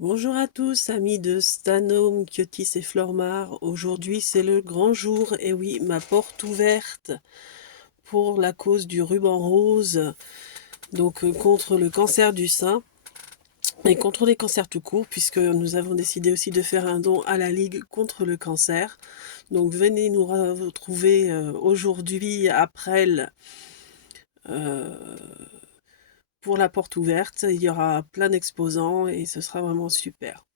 Bonjour à tous, amis de Stanome, Kyotis et Flormar. Aujourd'hui, c'est le grand jour. Et oui, ma porte ouverte pour la cause du ruban rose, donc contre le cancer du sein et contre les cancers tout court, puisque nous avons décidé aussi de faire un don à la Ligue contre le cancer. Donc venez nous retrouver aujourd'hui après pour la porte ouverte. Il y aura plein d'exposants et ce sera vraiment super.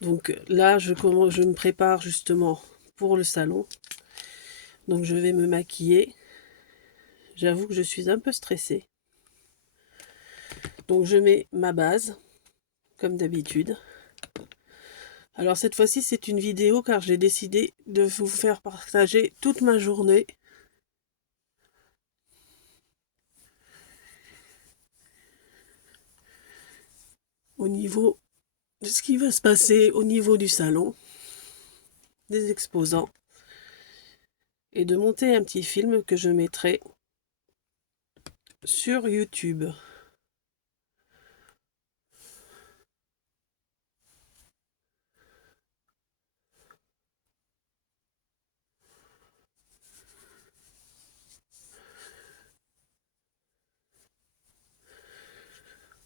Donc là, je me prépare justement pour le salon. Donc je vais me maquiller. J'avoue que je suis un peu stressée. Donc je mets ma base, comme d'habitude. Alors cette fois-ci, c'est une vidéo car j'ai décidé de vous faire partager toute ma journée. Au niveau de ce qui va se passer au niveau du salon, des exposants, et de monter un petit film que je mettrai sur YouTube.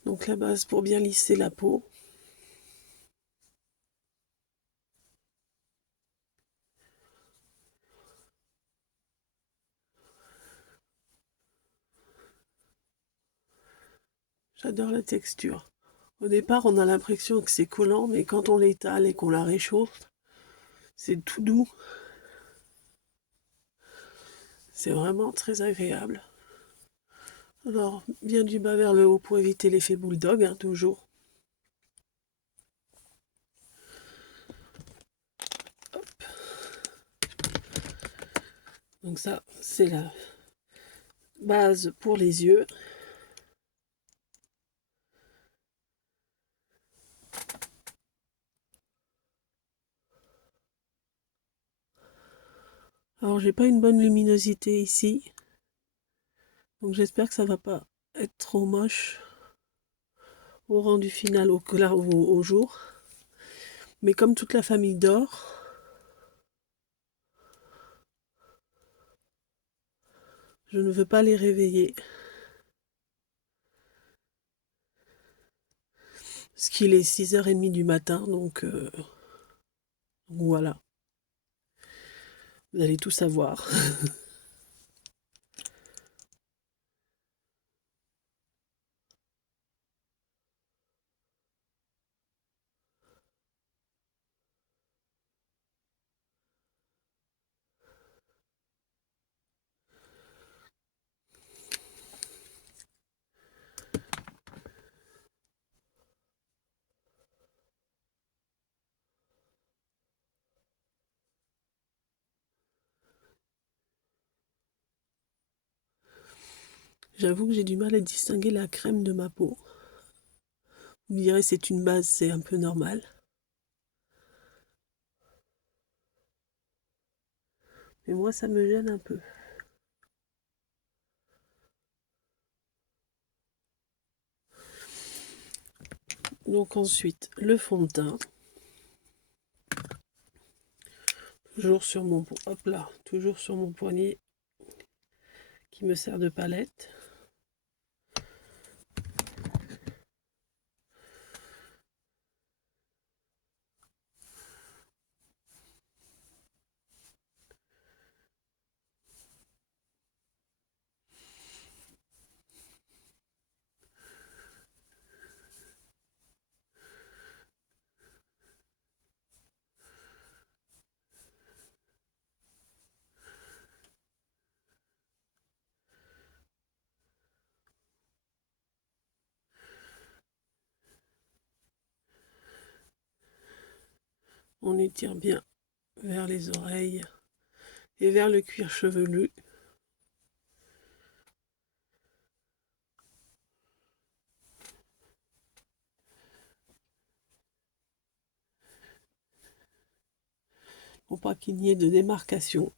Donc la base pour bien lisser la peau. J'adore la texture. Au départ, on a l'impression que c'est collant, mais quand on l'étale et qu'on la réchauffe, c'est tout doux. C'est vraiment très agréable. Alors, bien du bas vers le haut pour éviter l'effet bulldog, hein, toujours. Hop. Donc ça, c'est la base pour les yeux. Alors, j'ai pas une bonne luminosité ici, donc j'espère que ça va pas être trop moche au rendu final, au jour. Mais comme toute la famille dort, je ne veux pas les réveiller. Parce qu'il est 6h30 du matin, donc voilà. Vous allez tout savoir. J'avoue que j'ai du mal à distinguer la crème de ma peau. Vous me direz c'est une base, c'est un peu normal. Mais moi ça me gêne un peu. Donc ensuite, le fond de teint. Toujours sur mon, hop là, toujours sur mon poignet qui me sert de palette. On étire bien vers les oreilles et vers le cuir chevelu. Pour pas qu'il n'y ait de démarcation.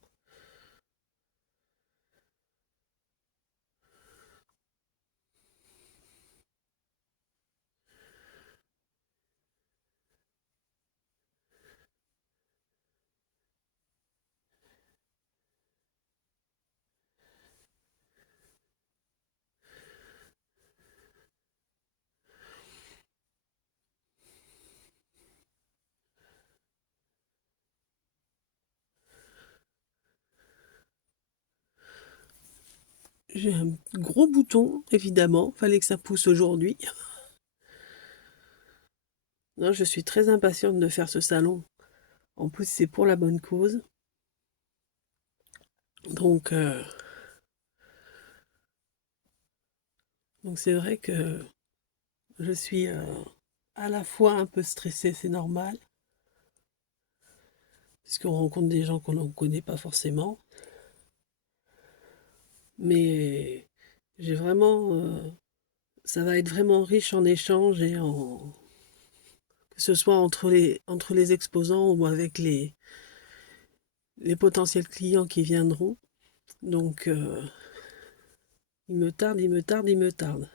J'ai un gros bouton, évidemment, fallait que ça pousse aujourd'hui. Non, je suis très impatiente de faire ce salon. En plus, c'est pour la bonne cause. Donc, c'est vrai que je suis à la fois un peu stressée, c'est normal, puisqu'on rencontre des gens qu'on ne connaît pas forcément. Mais j'ai vraiment, ça va être vraiment riche en échanges et que ce soit entre les exposants ou avec les potentiels clients qui viendront. Donc, il me tarde, il me tarde, il me tarde.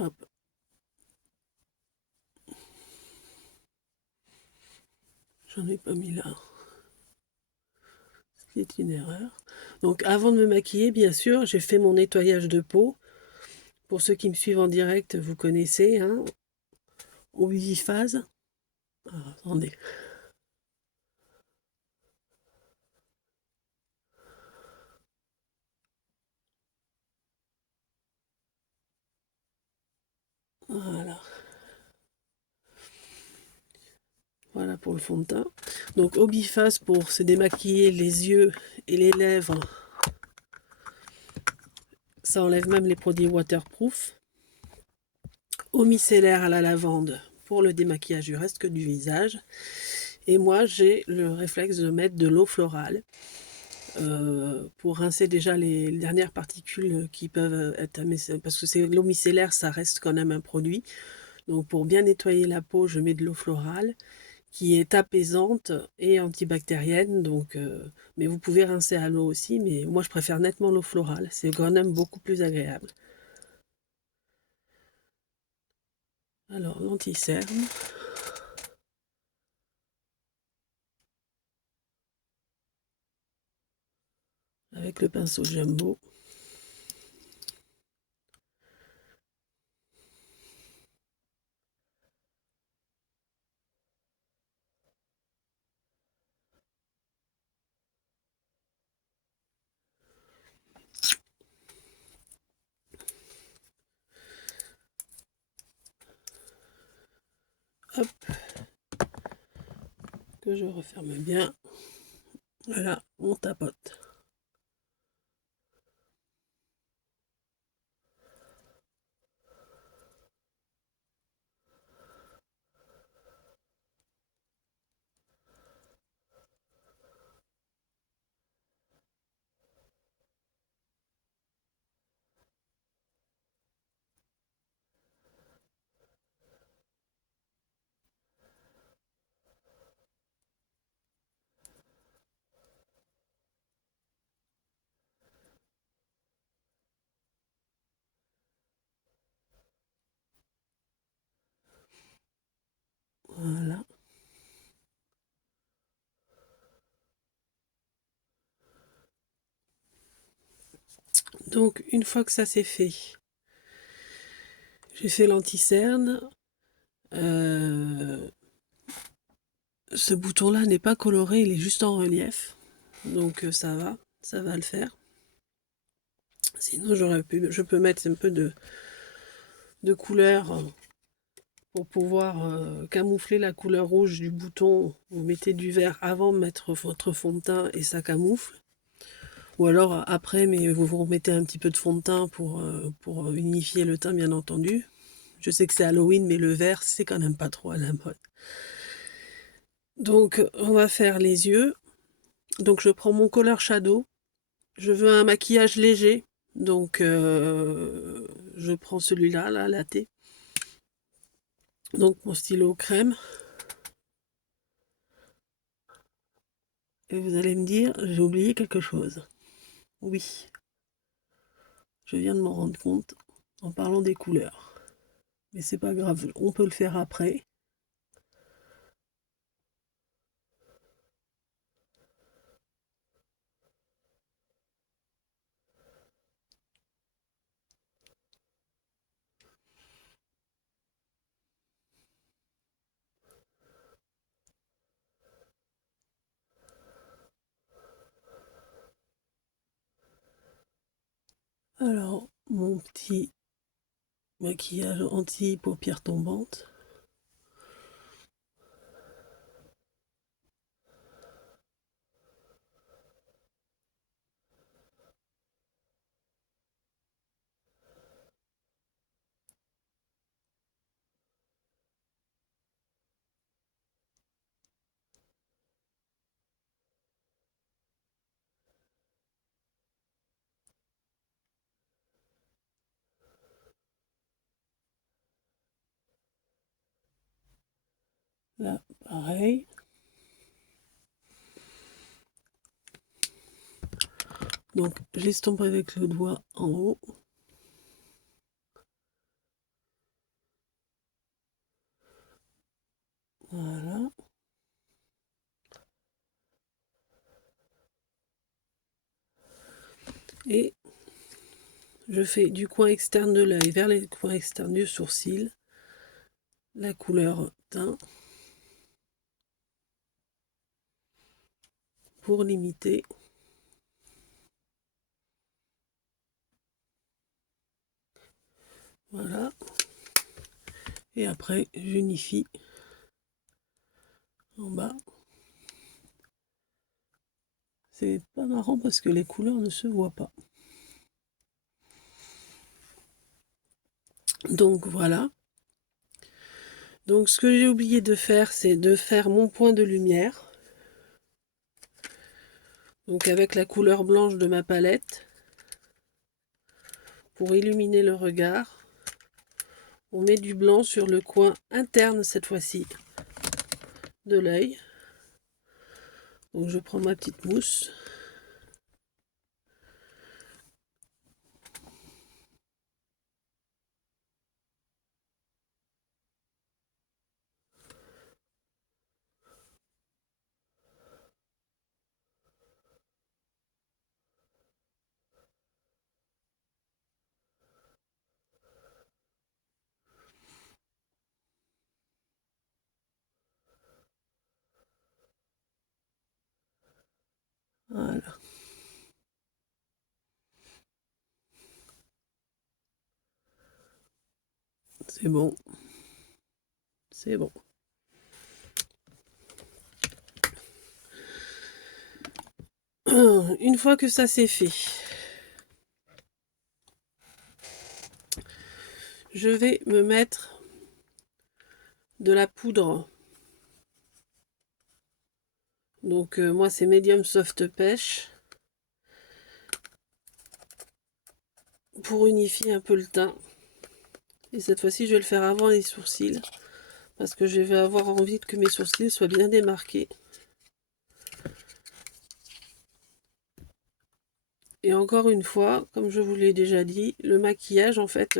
Hop, j'en ai pas mis là, ce qui est une erreur. Donc, avant de me maquiller, bien sûr, j'ai fait mon nettoyage de peau. Pour ceux qui me suivent en direct, vous connaissez, hein, au biphase. Ah, attendez. Voilà. Voilà pour le fond de teint. Donc, au biphase pour se démaquiller les yeux et les lèvres. Ça enlève même les produits waterproof. Eau micellaire à la lavande pour le démaquillage du reste que du visage. Et moi, j'ai le réflexe de mettre de l'eau florale pour rincer déjà les dernières particules qui peuvent être parce que c'est l'eau micellaire, ça reste quand même un produit. Donc pour bien nettoyer la peau, je mets de l'eau florale qui est apaisante et antibactérienne. Donc, mais vous pouvez rincer à l'eau aussi, mais moi je préfère nettement l'eau florale. C'est quand même beaucoup plus agréable. Alors l'anti-cerne. Avec le pinceau Jumbo. Hop, que je referme bien. Voilà, on tapote. Voilà. Donc, une fois que ça c'est fait, j'ai fait l'anti-cerne. Ce bouton-là n'est pas coloré, il est juste en relief. Donc, ça va le faire. Sinon, je peux mettre un peu de couleur pour pouvoir camoufler la couleur rouge du bouton. Vous mettez du vert avant de mettre votre fond de teint et ça camoufle. Ou alors après, mais vous remettez un petit peu de fond de teint pour unifier le teint, bien entendu. Je sais que c'est Halloween, mais le vert, c'est quand même pas trop à la mode. Donc, on va faire les yeux. Donc, je prends mon Color Shadow. Je veux un maquillage léger. Donc, je prends celui-là, là, latte. Donc, mon stylo crème. Et vous allez me dire, j'ai oublié quelque chose. Oui, je viens de m'en rendre compte en parlant des couleurs. Mais c'est pas grave, on peut le faire après. petit maquillage anti-paupières tombantes. Là, pareil. Donc, j'estompe avec le doigt en haut. Voilà. Et je fais du coin externe de l'œil vers les coins externes du sourcil la couleur teint pour limiter. Voilà. Et après, j'unifie en bas. C'est pas marrant parce que les couleurs ne se voient pas. Donc voilà. Donc ce que j'ai oublié de faire, c'est de faire mon point de lumière. Donc avec la couleur blanche de ma palette. Pour illuminer le regard. On met du blanc sur le coin interne cette fois-ci de l'œil. Donc je prends ma petite mousse. Voilà. C'est bon. C'est bon. Une fois que ça c'est fait, je vais me mettre de la poudre. Donc moi c'est Medium Soft Pêche. Pour unifier un peu le teint. Et cette fois-ci je vais le faire avant les sourcils. Parce que je vais avoir envie que mes sourcils soient bien démarqués. Et encore une fois, comme je vous l'ai déjà dit, le maquillage, en fait,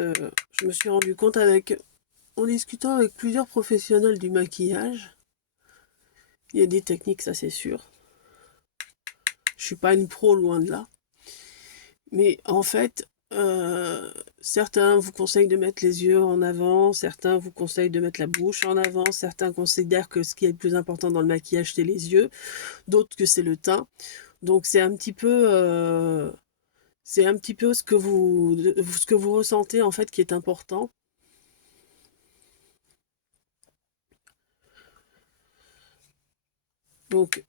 je me suis rendu compte en discutant avec plusieurs professionnels du maquillage. Il y a des techniques, ça c'est sûr. Je suis pas une pro, loin de là. Mais en fait, certains vous conseillent de mettre les yeux en avant, certains vous conseillent de mettre la bouche en avant, certains considèrent que ce qui est le plus important dans le maquillage, c'est les yeux, d'autres que c'est le teint. Donc c'est un petit peu ce que vous ressentez en fait qui est important. Donc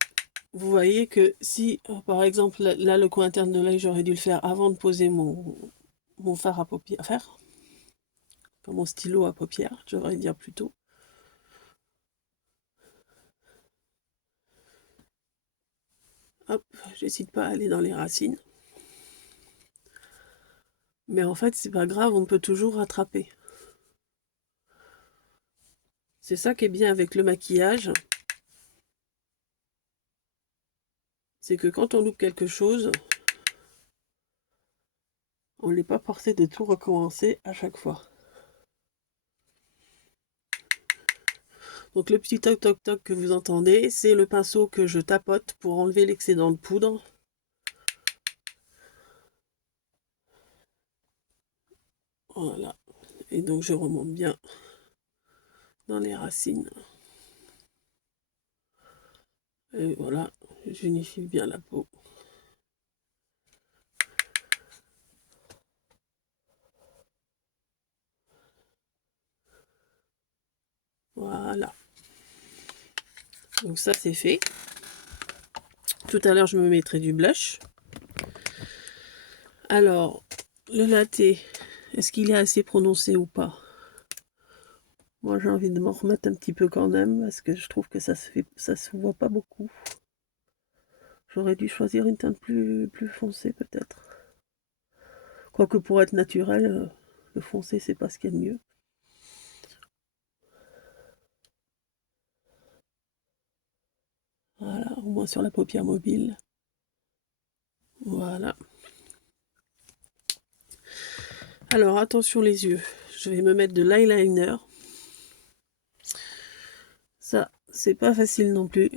vous voyez que si par exemple là le coin interne de l'œil, j'aurais dû le faire avant de poser mon fard à paupières, enfin mon stylo à paupières, j'aurais dire plutôt. Hop, j'hésite pas à aller dans les racines. Mais en fait, c'est pas grave, on peut toujours rattraper. C'est ça qui est bien avec le maquillage. C'est que quand on loupe quelque chose, on n'est pas forcé de tout recommencer à chaque fois. Donc le petit toc toc toc que vous entendez, c'est le pinceau que je tapote pour enlever l'excédent de poudre. Voilà. Et donc je remonte bien dans les racines. Et voilà, j'unifie bien la peau. Voilà. Donc ça, c'est fait. Tout à l'heure, je me mettrai du blush. Alors, le latte, est-ce qu'il est assez prononcé ou pas? Moi, j'ai envie de m'en remettre un petit peu quand même, parce que je trouve que ça se voit pas beaucoup. J'aurais dû choisir une teinte plus foncée, peut-être. Quoique pour être naturel, le foncé, c'est pas ce qu'il y a de mieux. Voilà, au moins sur la paupière mobile. Voilà. Alors, attention les yeux. Je vais me mettre de l'eyeliner. Ça, c'est pas facile non plus.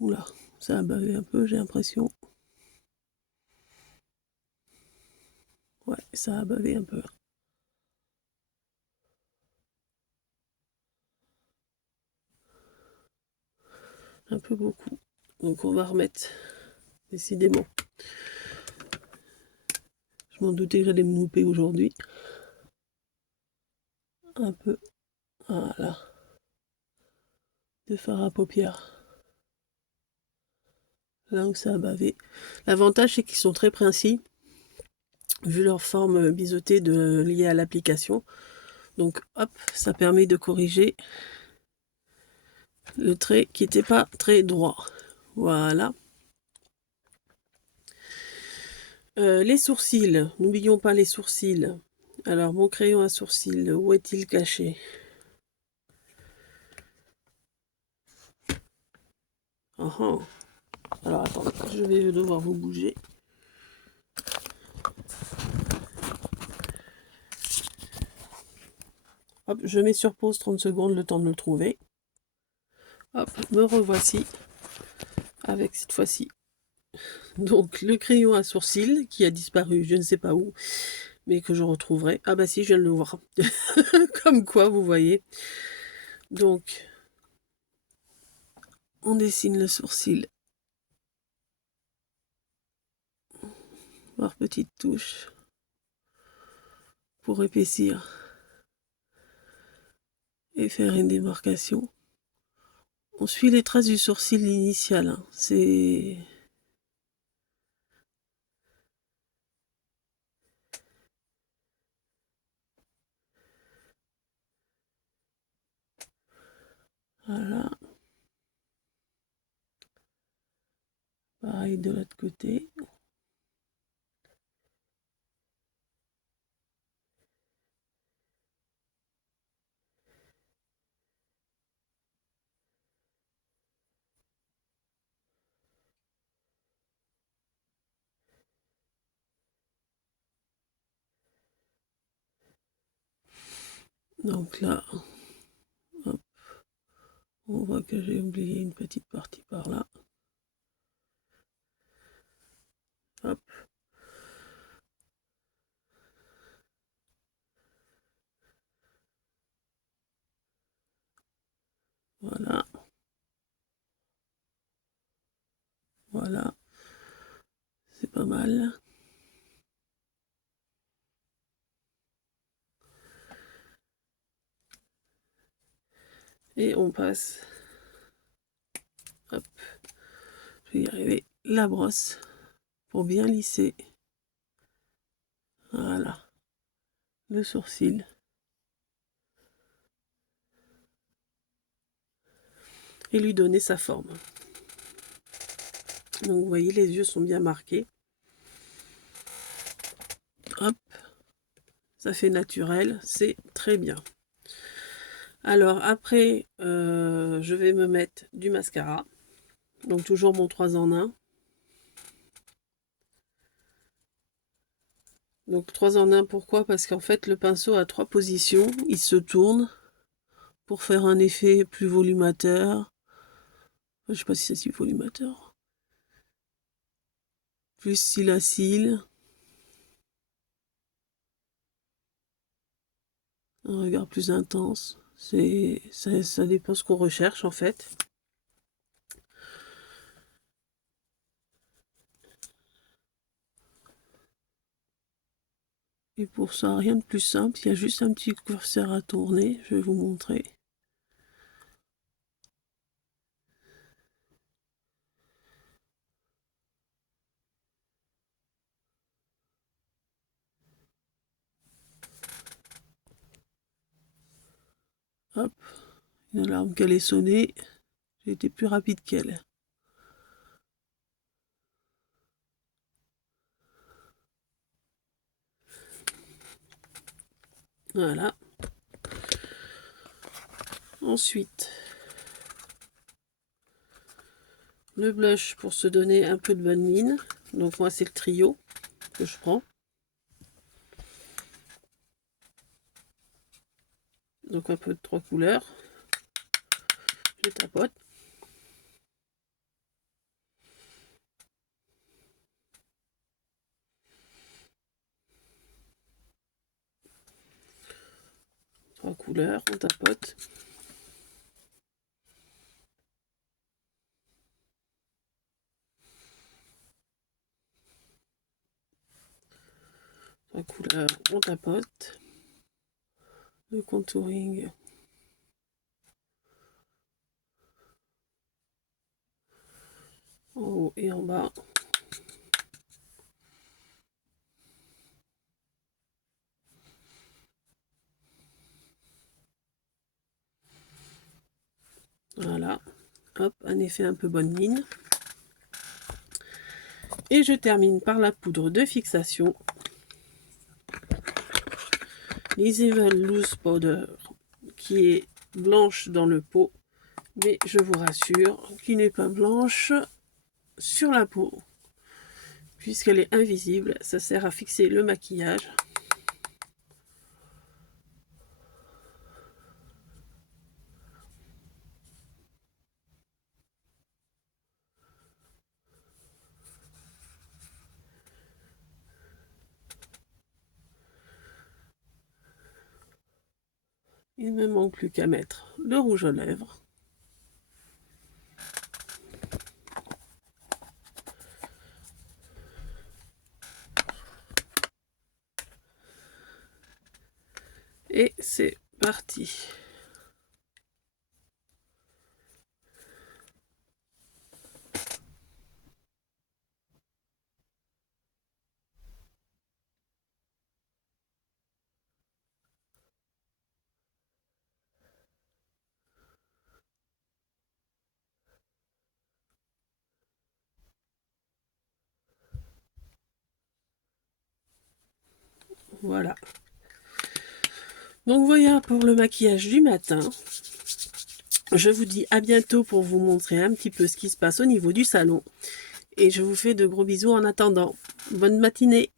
Oula, ça a bavé un peu, j'ai l'impression. Ouais, ça a bavé un peu. Un peu beaucoup. Donc on va remettre, décidément. Je m'en doutais que j'allais me louper aujourd'hui. Un peu. Voilà. De fard à paupières. Là où ça a bavé. L'avantage, c'est qu'ils sont très précis, vu leur forme biseautée liée à l'application. Donc hop, ça permet de corriger le trait qui n'était pas très droit. Voilà. Les sourcils, n'oublions pas les sourcils. Alors mon crayon à sourcils, où est-il caché? Ah ah. Alors attendez, je vais devoir vous bouger. Hop, je mets sur pause 30 secondes, le temps de le trouver. Hop, me revoici avec cette fois-ci. Donc le crayon à sourcils qui a disparu, je ne sais pas où, mais que je retrouverai. Ah bah si, je viens de le voir. Comme quoi, vous voyez. Donc, on dessine le sourcil par petites touches pour épaissir et faire une démarcation. On suit les traces du sourcil initial. Hein. C'est... Voilà. Pareil de l'autre côté. Donc là, hop, on voit que j'ai oublié une petite partie par là. Hop. Voilà. Voilà. C'est pas mal. Et on passe, hop, je vais y arriver, la brosse pour bien lisser. Voilà. Le sourcil. Et lui donner sa forme. Donc vous voyez, les yeux sont bien marqués. Hop, ça fait naturel, c'est très bien. Alors après, je vais me mettre du mascara. Donc toujours mon 3 en 1. Donc 3 en 1, pourquoi? Parce qu'en fait, le pinceau a 3 positions. Il se tourne pour faire un effet plus volumateur, Je sais pas si c'est si volumateur. Plus cils à cils. Un regard plus intense. Ça dépend ce qu'on recherche en fait. Et pour ça, rien de plus simple. Il y a juste un petit curseur à tourner. Je vais vous montrer. Hop. Une alarme qu'elle est sonnée. J'ai été plus rapide qu'elle. Voilà. Ensuite, le blush pour se donner un peu de bonne mine. Donc moi c'est le trio que je prends. Donc un peu de 3 couleurs. Je tapote. Trois couleurs, on tapote. Trois couleurs, on tapote. Le contouring. En haut et en bas. Voilà. Hop, un effet un peu bonne mine. Et je termine par la poudre de fixation. L'Easyvel Loose Powder, qui est blanche dans le pot, mais je vous rassure, qui n'est pas blanche sur la peau, puisqu'elle est invisible. Ça sert à fixer le maquillage. Il ne me manque plus qu'à mettre le rouge à lèvres. Et c'est parti. Voilà. Donc voilà pour le maquillage du matin. Je vous dis à bientôt pour vous montrer un petit peu ce qui se passe au niveau du salon. Et je vous fais de gros bisous en attendant. Bonne matinée!